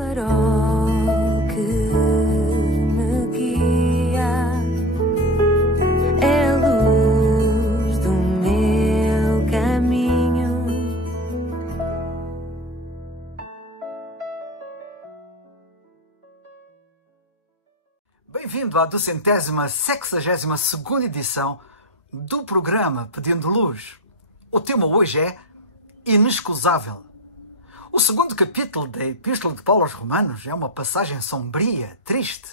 farol que me guia, é a luz do meu caminho. Bem-vindo à 262ª edição do programa Pedindo Luz. O tema hoje é Inexcusável. O segundo capítulo da Epístola de Paulo aos Romanos é uma passagem sombria, triste,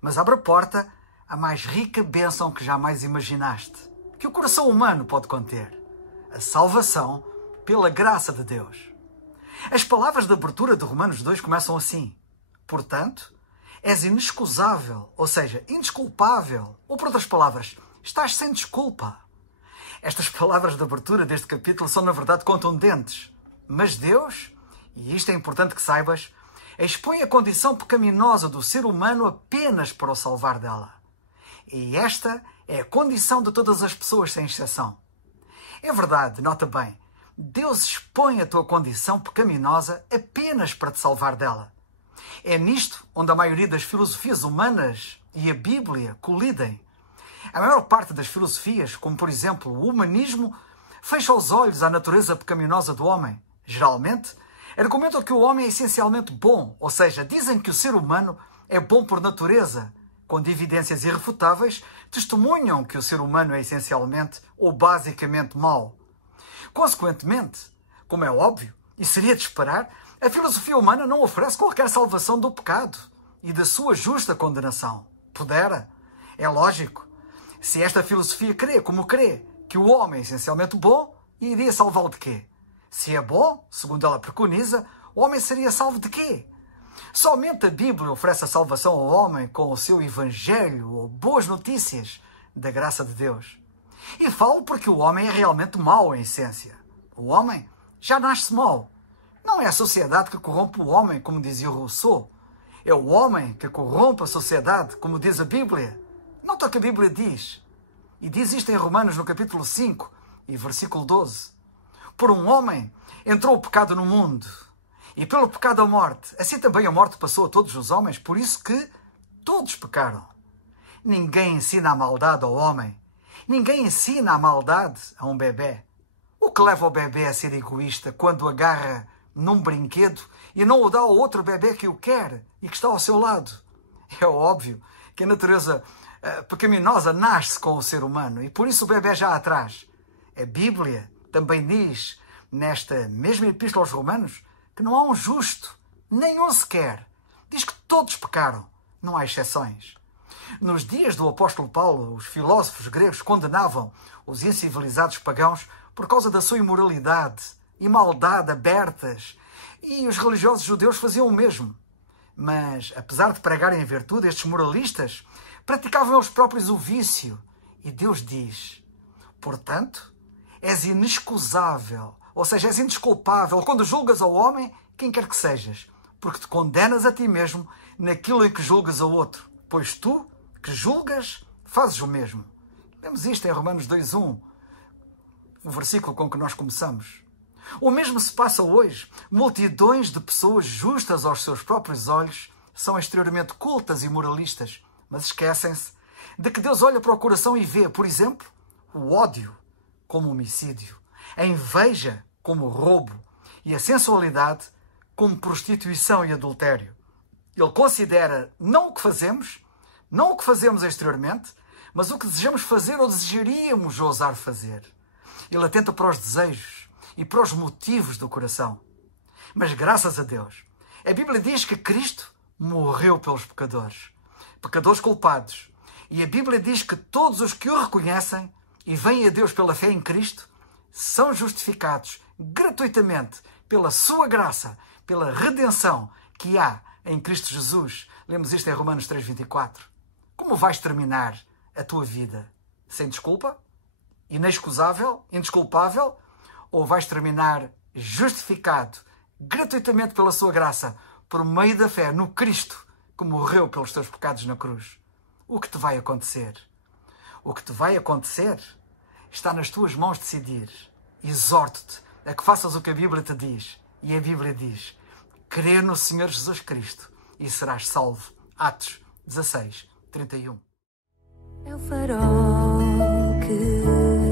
mas abre a porta à mais rica bênção que jamais imaginaste, que o coração humano pode conter: a salvação pela graça de Deus. As palavras de abertura de Romanos 2 começam assim: portanto, és inexcusável, ou seja, indesculpável, ou por outras palavras, estás sem desculpa. Estas palavras de abertura deste capítulo são na verdade contundentes, mas Deus, e isto é importante que saibas, expõe a condição pecaminosa do ser humano apenas para o salvar dela. E esta é a condição de todas as pessoas sem exceção. É verdade, nota bem, Deus expõe a tua condição pecaminosa apenas para te salvar dela. É nisto onde a maioria das filosofias humanas e a Bíblia colidem. A maior parte das filosofias, como por exemplo o humanismo, fecha os olhos à natureza pecaminosa do homem. Geralmente, argumentam que o homem é essencialmente bom, ou seja, dizem que o ser humano é bom por natureza, quando evidências irrefutáveis testemunham que o ser humano é essencialmente ou basicamente mau. Consequentemente, como é óbvio, e seria de esperar, a filosofia humana não oferece qualquer salvação do pecado e da sua justa condenação. Pudera. É lógico. Se esta filosofia crê, como crê, que o homem é essencialmente bom, iria salvá-lo de quê? Se é bom, segundo ela preconiza, o homem seria salvo de quê? Somente a Bíblia oferece a salvação ao homem com o seu evangelho ou boas notícias da graça de Deus. E falo porque o homem é realmente mau em essência. O homem já nasce mau. Não é a sociedade que corrompe o homem, como dizia Rousseau. É o homem que corrompe a sociedade, como diz a Bíblia. Nota o que a Bíblia diz. E diz isto em Romanos, no capítulo 5 e versículo 12. Por um homem entrou o pecado no mundo, e pelo pecado a morte. Assim também a morte passou a todos os homens, por isso que todos pecaram. Ninguém ensina a maldade ao homem. Ninguém ensina a maldade a um bebê. O que leva o bebê a ser egoísta quando o agarra num brinquedo e não o dá ao outro bebê que o quer e que está ao seu lado? É óbvio que a natureza pecaminosa nasce com o ser humano e por isso o bebê já atrás. A Bíblia também diz, nesta mesma Epístola aos Romanos, que não há um justo, nenhum sequer. Diz que todos pecaram, não há exceções. Nos dias do apóstolo Paulo, os filósofos gregos condenavam os incivilizados pagãos por causa da sua imoralidade e maldade abertas, e os religiosos judeus faziam o mesmo. Mas, apesar de pregarem a virtude, estes moralistas praticavam eles próprios o vício. E Deus diz, portanto, és inexcusável, ou seja, és indesculpável quando julgas ao homem, quem quer que sejas, porque te condenas a ti mesmo naquilo em que julgas ao outro, pois tu, que julgas, fazes o mesmo. Lemos isto em Romanos 2:1, o versículo com que nós começamos. O mesmo se passa hoje. Multidões de pessoas justas aos seus próprios olhos são exteriormente cultas e moralistas, mas esquecem-se de que Deus olha para o coração e vê, por exemplo, o ódio como homicídio, a inveja como roubo e a sensualidade como prostituição e adultério. Ele considera não o que fazemos, não o que fazemos exteriormente, mas o que desejamos fazer ou desejaríamos ousar fazer. Ele atenta para os desejos e para os motivos do coração. Mas graças a Deus, a Bíblia diz que Cristo morreu pelos pecadores, pecadores culpados. E a Bíblia diz que todos os que o reconhecem e vêm a Deus pela fé em Cristo são justificados gratuitamente pela sua graça, pela redenção que há em Cristo Jesus. Lemos isto em Romanos 3:24. Como vais terminar a tua vida? Sem desculpa? Inexcusável? Indesculpável? Ou vais terminar justificado gratuitamente pela sua graça por meio da fé no Cristo que morreu pelos teus pecados na cruz? O que te vai acontecer? O que te vai acontecer está nas tuas mãos decidir. Exorto-te a que faças o que a Bíblia te diz. E a Bíblia diz: crê no Senhor Jesus Cristo e serás salvo. Atos 16, 31. É o farol que